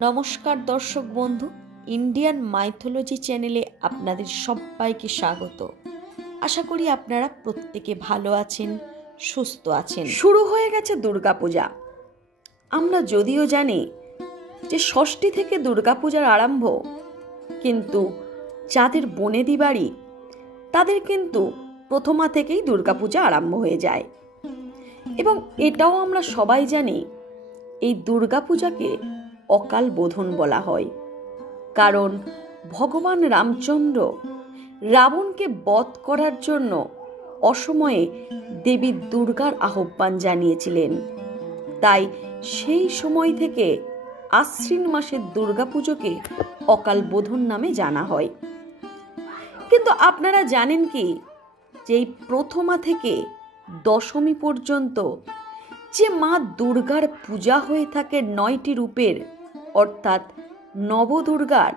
নমস্কার দর্শক বন্ধু, ইন্ডিয়ান মাইথোলজি চ্যানেলে আপনাদের সবাইকে স্বাগত। আশা করি আপনারা প্রত্যেকে ভালো আছেন, সুস্থ আছেন। শুরু হয়ে গেছে দুর্গাপূজা। আমরা যদিও জানি যে ষষ্ঠী থেকে দুর্গাপূজার আরম্ভ, কিন্তু যাদের বনেদি বাড়ি তাদের কিন্তু প্রথমা থেকেই দুর্গাপূজা আরম্ভ হয়ে যায়। এবং এটাও আমরা সবাই জানি, এই দুর্গাপূজাকে অকাল বোধন বলা হয়, কারণ ভগবান রামচন্দ্র রাবণকে বধ করার জন্য অসময়ে দেবী দুর্গার আহ্বান জানিয়েছিলেন। তাই সেই সময় থেকে আশ্বিন মাসের দুর্গাপুজোকে অকাল বোধন নামে জানা হয়। কিন্তু আপনারা জানেন কি, যে এই প্রথমা থেকে দশমী পর্যন্ত যে মা দুর্গার পূজা হয়ে থাকে 9টি রূপের, অর্থাৎ নবদুর্গার,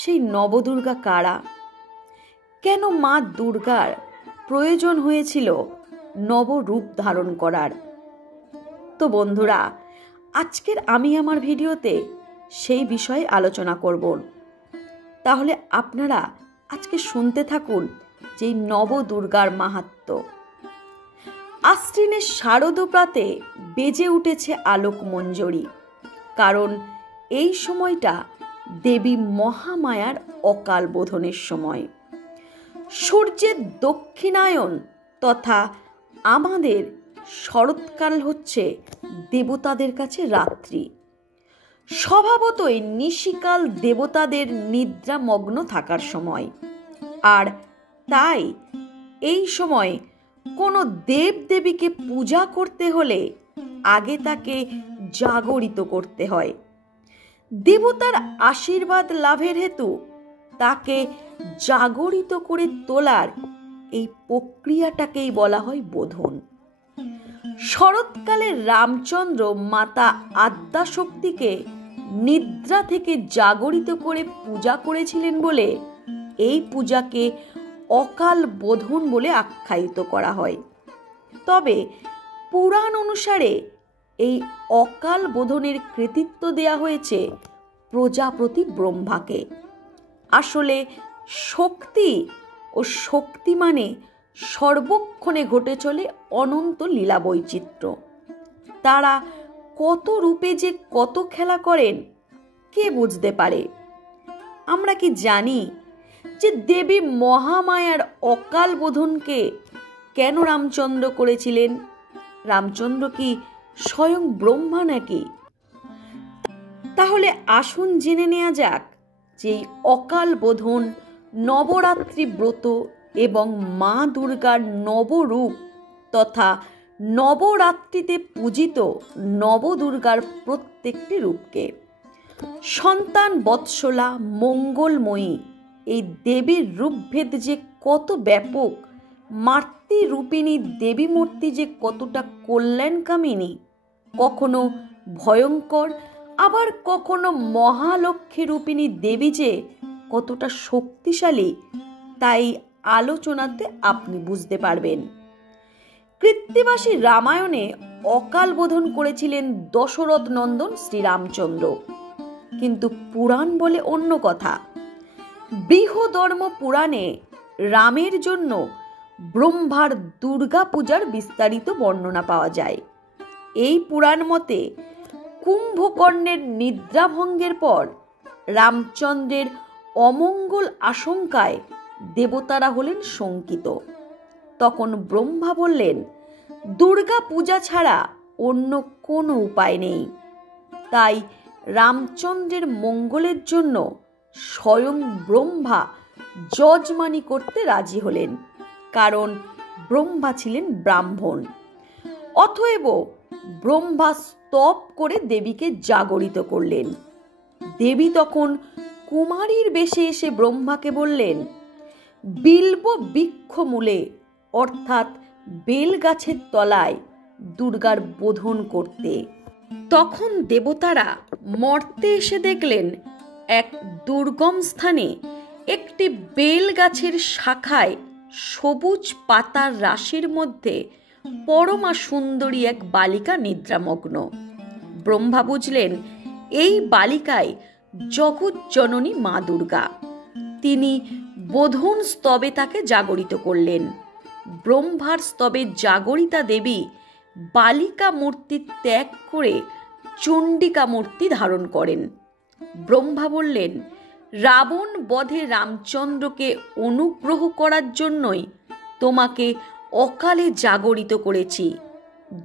সেই নবদুর্গা কারা? কেন মা দুর্গার প্রয়োজন হয়েছিল নবরূপ ধারণ করার? তো বন্ধুরা, আজকের আমি আমার ভিডিওতে সেই বিষয়ে আলোচনা করব। তাহলে আপনারা আজকে শুনতে থাকুন যে নবদুর্গার মাহাত্ম্য। আশ্বিনের শারদপ্রাতে বেজে উঠেছে আলোক মঞ্জরি, কারণ এই সময়টা দেবী মহামায়ার অকাল বোধনের সময়। সূর্যের দক্ষিণায়ন তথা আমাদের শরৎকাল হচ্ছে দেবতাদের কাছে রাত্রি। স্বভাবতই নিশিকাল দেবতাদের নিদ্রামগ্ন থাকার সময়, আর তাই এই সময় কোনো দেবদেবীকে পূজা করতে হলে আগে তাকে জাগরিত করতে হয়। দেবতার আশীর্বাদ লাভের হেতু তাকে জাগরিত করে তোলার এই প্রক্রিয়াটাকেই বলা হয় বোধন। শরৎকালে রামচন্দ্র মাতা আদ্যাশক্তিকে নিদ্রা থেকে জাগরিত করে পূজা করেছিলেন বলে এই পূজাকে অকাল বোধন বলে আখ্যায়িত করা হয়। তবে পুরাণ অনুসারে এই অকাল বোধনের কৃতিত্ব দেয়া হয়েছে প্রজাপতি ব্রহ্মাকে। আসলে শক্তি ও শক্তি মানে সর্বক্ষণে ঘটে চলে অনন্ত লীলা বৈচিত্র্য। তারা কত রূপে যে কত খেলা করেন কে বুঝতে পারে? আমরা কি জানি যে দেবী মহামায়ার অকাল বোধনকে কেন রামচন্দ্র করেছিলেন? রামচন্দ্র কি স্বয়ং ব্রহ্মা নাকি? তাহলে আসুন জেনে নেওয়া যাক যে অকাল বোধন, নবরাত্রি ব্রত এবং মা দুর্গার নবরূপ তথা নবরাত্রিতে পূজিত নবদুর্গার প্রত্যেকটি রূপকে। সন্তান বৎসলা, মঙ্গলময়ী এই দেবীর রূপভেদ যে কত ব্যাপক, মাতৃরূপিণী দেবী মূর্তি যে কতটা কল্যাণকামিনী, কখনো ভয়ঙ্কর, আবার কখনো মহালক্ষ্মী রূপিণী দেবী যে কতটা শক্তিশালী, তাই আলোচনাতে আপনি বুঝতে পারবেন। কৃত্তিবাসী রামায়ণে অকাল বোধন করেছিলেন দশরথ নন্দন শ্রীরামচন্দ্র, কিন্তু পুরাণ বলে অন্য কথা। বৃহধর্ম পুরাণে রামের জন্য ব্রহ্মার দুর্গা পূজার বিস্তারিত বর্ণনা পাওয়া যায়। এই পুরাণ মতে কুম্ভকর্ণের নিদ্রাভঙ্গের পর রামচন্দ্রের অমঙ্গল আশঙ্কায় দেবতারা হলেন শঙ্কিত। তখন ব্রহ্মা বললেন, দুর্গা পূজা ছাড়া অন্য কোনো উপায় নেই। তাই রামচন্দ্রের মঙ্গলের জন্য স্বয়ং ব্রহ্মা যজমানি করতে রাজি হলেন, কারণ ব্রহ্মা ছিলেন ব্রাহ্মণ। অতএব ব্রহ্মা স্তব করে দেবীকে জাগরিত করলেন। দেবী তখন কুমারীর বেশে এসে ব্রহ্মাকে বললেন, বিল্ব বৃক্ষ মূলে অর্থাৎ বেল গাছের তলায় দুর্গার বোধন করতে। তখন দেবতারা মর্তে এসে দেখলেন এক দুর্গম স্থানে একটি বেল গাছের শাখায় সবুজ পাতার রাশির মধ্যে পরমা সুন্দরী এক বালিকা নিদ্রামগ্ন। ব্রহ্মা বুঝলেন এই বালিকায় জগৎ জননী মা দুর্গা। তিনি বোধন স্তবে তাকে জাগরিত করলেন। ব্রহ্মার স্তবে জাগরিতা দেবী বালিকা মূর্তি ত্যাগ করে চণ্ডিকা মূর্তি ধারণ করেন। ব্রহ্মা বললেন, রাবণ বধে রামচন্দ্রকে অনুগ্রহ করার জন্যই তোমাকে অকালে জাগরিত করেছি।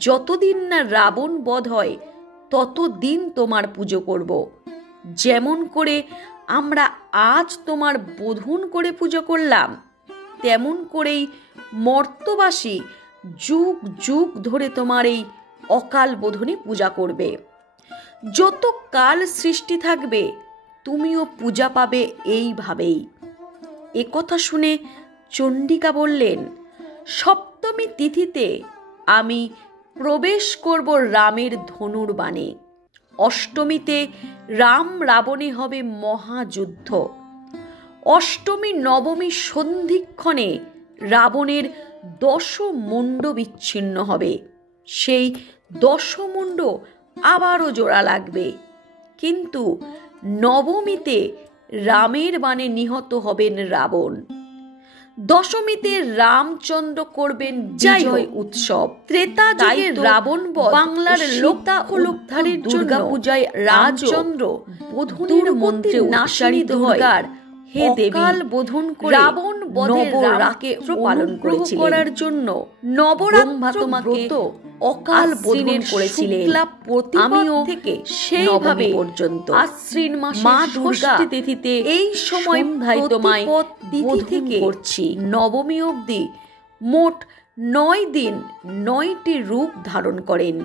যতদিন না রাবণ বধ হয় ততদিন তোমার পুজো করব। যেমন করে আমরা আজ তোমার বোধন করে পুজো করলাম, তেমন করেই মর্তবাসী যুগ যুগ ধরে তোমার এই অকাল বোধনে পূজা করবে। যত কাল সৃষ্টি থাকবে তুমিও পূজা পাবে এইভাবেই। একথা শুনে চণ্ডিকা বললেন, সপ্তমী তিথিতে আমি প্রবেশ করব রামের ধনুর্বাণে। অষ্টমীতে রাম রাবণে হবে মহাযুদ্ধ। অষ্টমী নবমী সন্ধিক্ষণে রাবণের দশমুণ্ড বিচ্ছিন্ন হবে। সেই দশমুণ্ড আবারও জোড়া লাগবে, কিন্তু নবমীতে রামের বাণে নিহত হবেন রাবণ। দশমীতে রামচন্দ্র করবেন বিজয় উৎসব। ত্রেতা যুগের রাবণ বধ বাংলার লক্ষ লক্ষারের দুর্গাপূজায় রামচন্দ্র বোধনের মন্ত্রে নাশারি দুর্গার হে দেবী বোধন করে রাবণ বধের রাত্র পালন করার জন্য নবরাত্রি তোমাকে অকাল বোধন করেছিলেন। আমিও থেকে সেইভাবে পর্যন্ত আশ্বিন মাসে মা দুর্গা তিথিতে এই সময় তোমায় তিথি থেকে করছি নবমী অবধি মোট 9 দিন 9টি রূপ ধারণ করেন।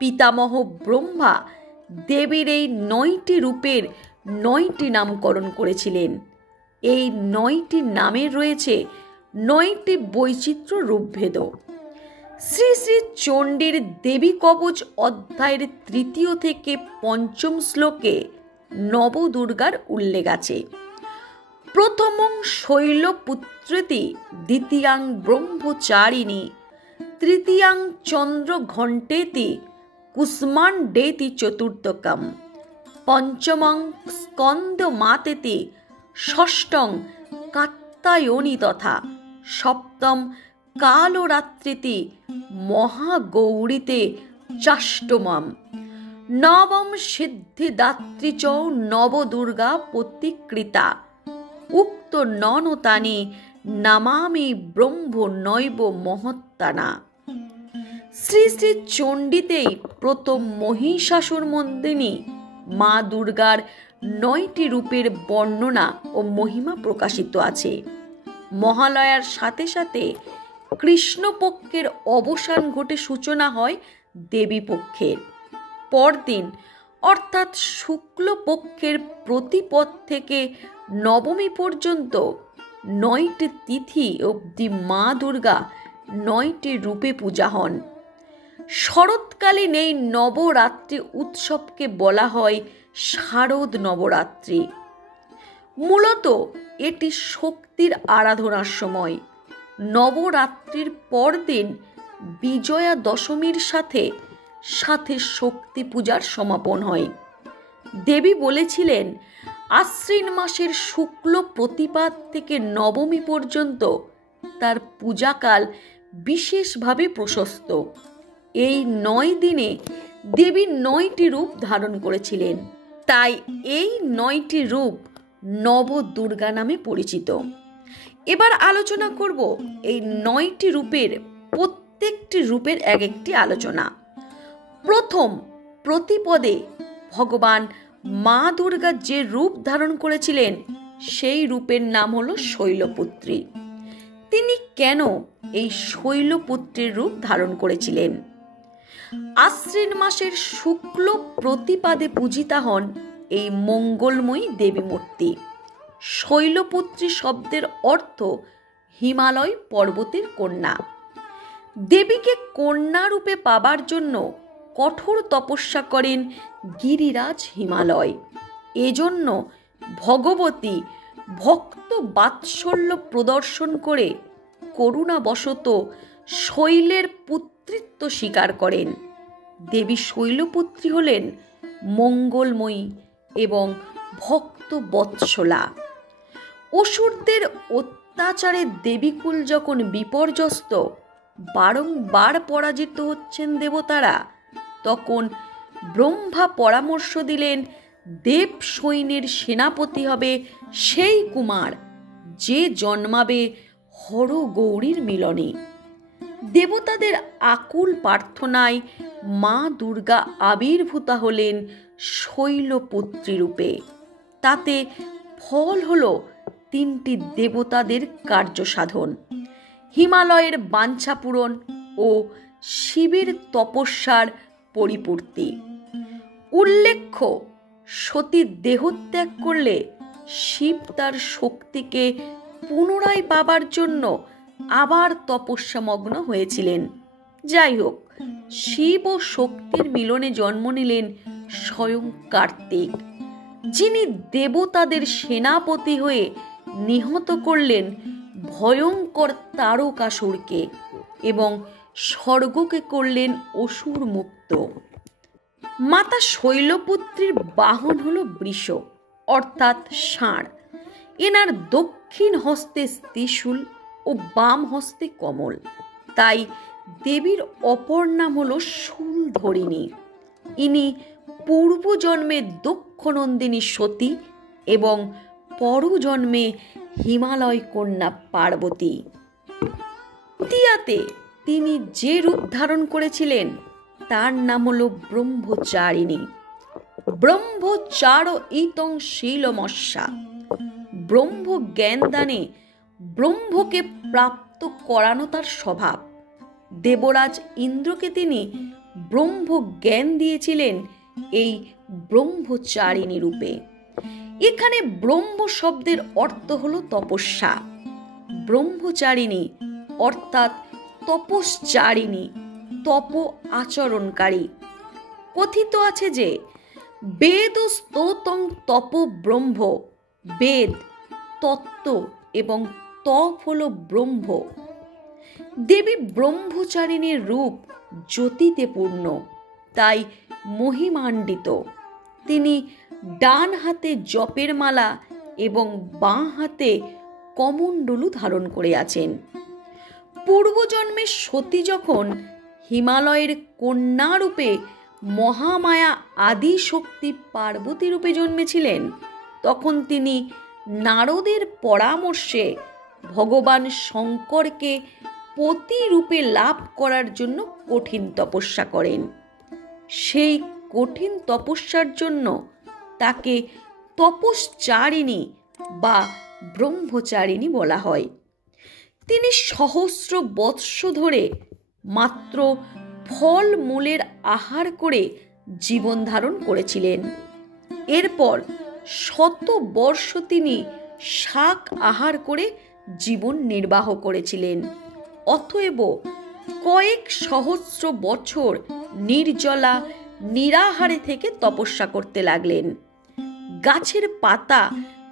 পিতামহ ব্রহ্মা দেবীর এই 9টি রূপের 9টি নামকরণ করেছিলেন। এই 9টি নামের রয়েছে 9টি বৈচিত্র্য রূপভেদ। শ্রী শ্রী চণ্ডীর দেবী কবচ অধ্যায়ের 3 থেকে 5 শ্লোকে নবদুর্গার উল্লেখ আছে। প্রথমং শৈলপুত্রেতি, দ্বিতীয়াং ব্রহ্মচারিণী, তৃতীয়াং চন্দ্র ঘণ্টেতি, কুষ্মাণ্ডেতি চতুর্থকম, পঞ্চমং স্কন্দ মাতেতি, ষষ্ঠং কাত্যায়নী তথা, সপ্তম কালরাত্রিতি মহাগৌরীতে চাষ্টমম, নবম সিদ্ধিদাত্রী চ নবদুর্গা প্রতিকৃতা, উক্ত ননতানি নামামি ব্রহ্ম নৈব মহত্তানা। শ্রী শ্রী চণ্ডীতেই প্রথম মহিষাসুর মর্দিনী মা দুর্গার 9টি রূপের বর্ণনা ও মহিমা প্রকাশিত আছে। মহালয়ার সাথে সাথে কৃষ্ণপক্ষের অবসান ঘটে সূচনা হয় দেবী পক্ষের। পরদিন অর্থাৎ শুক্লপক্ষের প্রতিপদ থেকে নবমী পর্যন্ত 9টি তিথি অবধি মা দুর্গা 9টি রূপে পূজা হন। শরৎকালীন এই নবরাত্রি উৎসবকে বলা হয় শারদ নবরাত্রি। মূলত এটি শক্তির আরাধনার সময়। নবরাত্রির পরদিন বিজয়া দশমীর সাথে সাথে শক্তি পূজার সমাপন হয়। দেবী বলেছিলেন, আশ্বিন মাসের শুক্ল প্রতিপাদ থেকে নবমী পর্যন্ত তার পূজাকাল বিশেষভাবে প্রশস্ত। এই 9 দিনে দেবী 9টি রূপ ধারণ করেছিলেন, তাই এই 9টি রূপ নবদুর্গা নামে পরিচিত। এবার আলোচনা করব এই 9টি রূপের প্রত্যেকটি রূপের এক একটি আলোচনা। প্রথম প্রতিপদে ভগবান মা দুর্গা যে রূপ ধারণ করেছিলেন সেই রূপের নাম হলো শৈলপুত্রী। তিনি কেন এই শৈলপুত্রীর রূপ ধারণ করেছিলেন? আশ্বিন মাসের শুক্ল প্রতিপাদে পূজিতা হন এই মঙ্গলময়ী দেবী মূর্তি। শৈলপুত্রী শব্দের অর্থ হিমালয় পর্বতের কন্যা। দেবীকে কন্যা রূপে পাবার জন্য কঠোর তপস্যা করেন গিরিরাজ হিমালয়। এজন্য ভগবতী ভক্ত বাৎসল্য প্রদর্শন করে করুণাবশত শৈলের পুত্রিত্ব স্বীকার করেন। দেবী শৈলপুত্রী হলেন মঙ্গলময়ী এবং ভক্ত বৎসলা। অসুরদের অত্যাচারে দেবীকুল যখন বিপর্যস্ত, বারংবার পরাজিত হচ্ছেন দেবতারা, তখন ব্রহ্মা পরামর্শ দিলেন দেব সৈন্যের সেনাপতি হবে সেই কুমার যে জন্মাবে হর গৌরীর মিলনে। দেবতাদের আকুল প্রার্থনায় মা দুর্গা আবির্ভূতা হলেন শৈলপুত্রী রূপে। তাতে ফল হল 3টি দেবতাদের কার্য সাধন, হিমালয়ের বাঞ্ছা পূরণ ও শিবের তপস্যার পরিপূর্তি। উল্লেখ্য, সতী দেহত্যাগ করলে শিব তার শক্তিকে পুনরায় পাবার জন্য আবার তপস্যামগ্ন হয়েছিলেন। যাই হোক, শিব ও শক্তির মিলনে জন্ম নিলেন স্বয়ং কার্তিক, যিনি দেবতাদের সেনাপতি হয়ে নিহত করলেন ভয়ঙ্কর তারকাসুরকে এবং স্বর্গকে করলেন অসুর মুক্ত। মাতা শৈলপুত্রীর বাহন হল বৃষ অর্থাৎ ষাঁড়। এনার দক্ষিণ হস্তে ত্রিশূল ও বাম হস্তে কমল, তাই দেবীর অপর নাম হল শূলধরিণী। ইনি পূর্বজন্মে দক্ষনন্দিনী সতী এবং পরজন্মে হিমালয় কন্যা পার্বতী। তৃতীয়াতে তিনি যে রূপ ধারণ করেছিলেন তার নাম হল ব্রহ্মচারিণী। ব্রহ্মচার ইতং শীলমস্যা। ব্রহ্ম জ্ঞান দানে ব্রহ্মকে প্রাপ্ত করানো তার স্বভাব। দেবরাজ ইন্দ্রকে তিনি ব্রহ্ম জ্ঞান দিয়েছিলেন এই ব্রহ্মচারিণী রূপে। এখানে ব্রহ্ম শব্দের অর্থ হল তপস্যা। ব্রহ্মচারিণী অর্থাৎ তপশ্চারিণী, তপ আচরণকারী। কথিত আছে যে বেদ স্তোতং তপ ব্রহ্ম, বেদ তত্ত্ব এবং তপ হল ব্রহ্ম। দেবী ব্রহ্মচারিণীর রূপ জ্যোতিতে পূর্ণ, তাই মহিমান্বিত। তিনি ডান হাতে জপের মালা এবং বাঁ হাতে কমণ্ডলু ধারণ করে আছেন। পূর্বজন্মে সতী যখন হিমালয়ের কন্যা রূপে মহামায়া আদি শক্তি পার্বতী রূপে জন্মেছিলেন, তখন তিনি নারদের পরামর্শে ভগবান শঙ্করকে পতি রূপে লাভ করার জন্য কঠিন তপস্যা করেন। সেই কঠিন তপস্যার জন্য তাকে তপশ্চারিণী বা ব্রহ্মচারিণী বলা হয়। তিনি সহস্র বৎস ধরে মাত্র ফল মূলের আহার করে জীবন ধারণ করেছিলেন। এরপর 100 বর্ষ তিনি শাক আহার করে জীবন নির্বাহ করেছিলেন। অতএব কয়েক সহস্র বছর নির্জলা নিরাহারে থেকে তপস্যা করতে লাগলেন। গাছের পাতা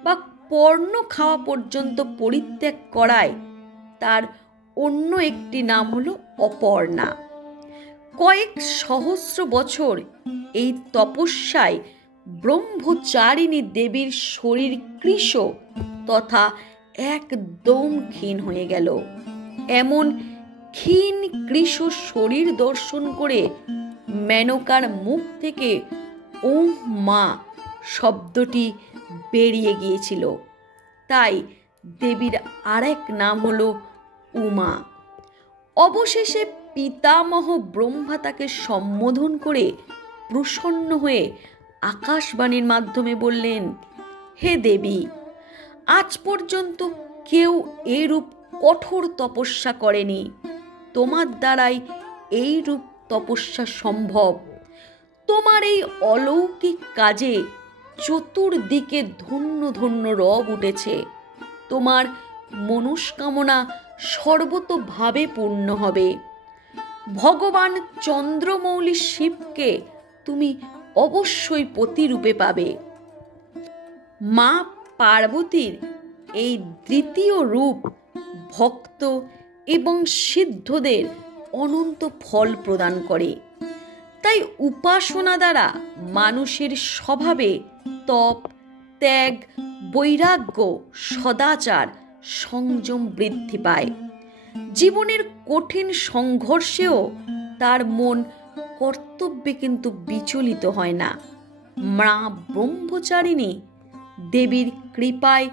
বা পর্ণ খাওয়া পর্যন্ত পরিত্যাগ করায় তার অন্য একটি নাম হলো অপর্ণা। কয়েক সহস্র বছর এই তপস্যায় ব্রহ্মচারিণী দেবীর শরীর কৃশ তথা একদম ক্ষীণ হয়ে গেল। এমন ক্ষীণ কৃশ শরীর দর্শন করে মেনকার মুখ থেকে ওম মা শব্দটি বেরিয়ে গিয়েছিল। তাই দেবীর আরেক নাম হলো উমা। অবশেষে পিতামহ ব্রহ্মা তাকে সম্বোধন করে প্রসন্ন হয়ে আকাশবাণীর মাধ্যমে বললেন, হে দেবী, আজ পর্যন্ত কেউ এরূপ কঠোর তপস্যা করেনি। তোমার দ্বারাই এই রূপ তপস্যা সম্ভব। তোমার এই অলৌকিক কাজে চতুর্দিকে ধন্য ধন্য রব উঠেছে। তোমার মনস্কামনা সর্বতোভাবে পূর্ণ হবে। ভগবান চন্দ্রমৌলি শিবকে তুমি অবশ্যই পতিরূপে পাবে। মা পার্বতীর এই দ্বিতীয় রূপ ভক্ত এবং সিদ্ধদের অনন্ত ফল প্রদান করে। তাই উপাসনা দ্বারা মানুষের স্বভাবে তপ, ত্যাগ, বৈরাগ্য, সদাচার, সংযম বৃদ্ধি পায়। জীবনের কঠিন সংঘর্ষেও তার মন কর্তব্যে কিন্তু বিচলিত হয় না। মা ব্রহ্মচারিণী দেবীর কৃপায়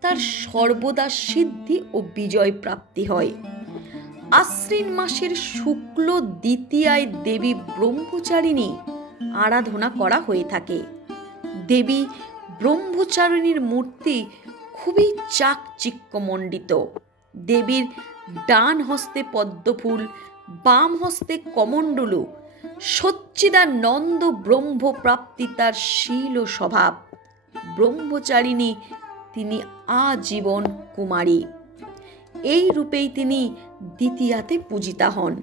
তার সর্বদা সিদ্ধি ও বিজয় প্রাপ্তি হয়। আশ্বিন মাসের শুক্ল দ্বিতীয়ায় দেবী ব্রহ্মচারিণী আরাধনা করা হয়ে থাকে। দেবী ব্রহ্মচারিণীর মূর্তি খুবই চাকচিক্যমণ্ডিত। দেবীর ডান হস্তে পদ্মফুল, বাম হস্তে কমণ্ডলু। সচ্চিদানন্দ ব্রহ্ম প্রাপ্তি তার শীল ও স্বভাব। ব্রহ্মচারিণী তিনি আজীবন কুমারী। এই রূপেই তিনি দ্বিতীয়াতে পূজিতা হন।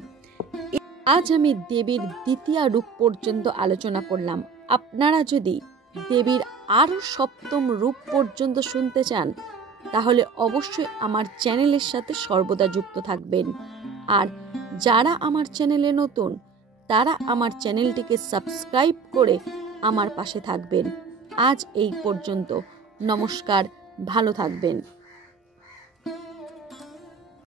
আজ আমি দেবীর দ্বিতীয়া রূপ পর্যন্ত আলোচনা করলাম। আপনারা যদি দেবীর আরও সপ্তম রূপ পর্যন্ত শুনতে চান তাহলে অবশ্যই আমার চ্যানেলের সাথে সর্বদা যুক্ত থাকবেন। আর যারা আমার চ্যানেলে নতুন তারা আমার চ্যানেলটিকে সাবস্ক্রাইব করে আমার পাশে থাকবেন। আজ এই পর্যন্ত। নমস্কার, ভালো থাকবেন।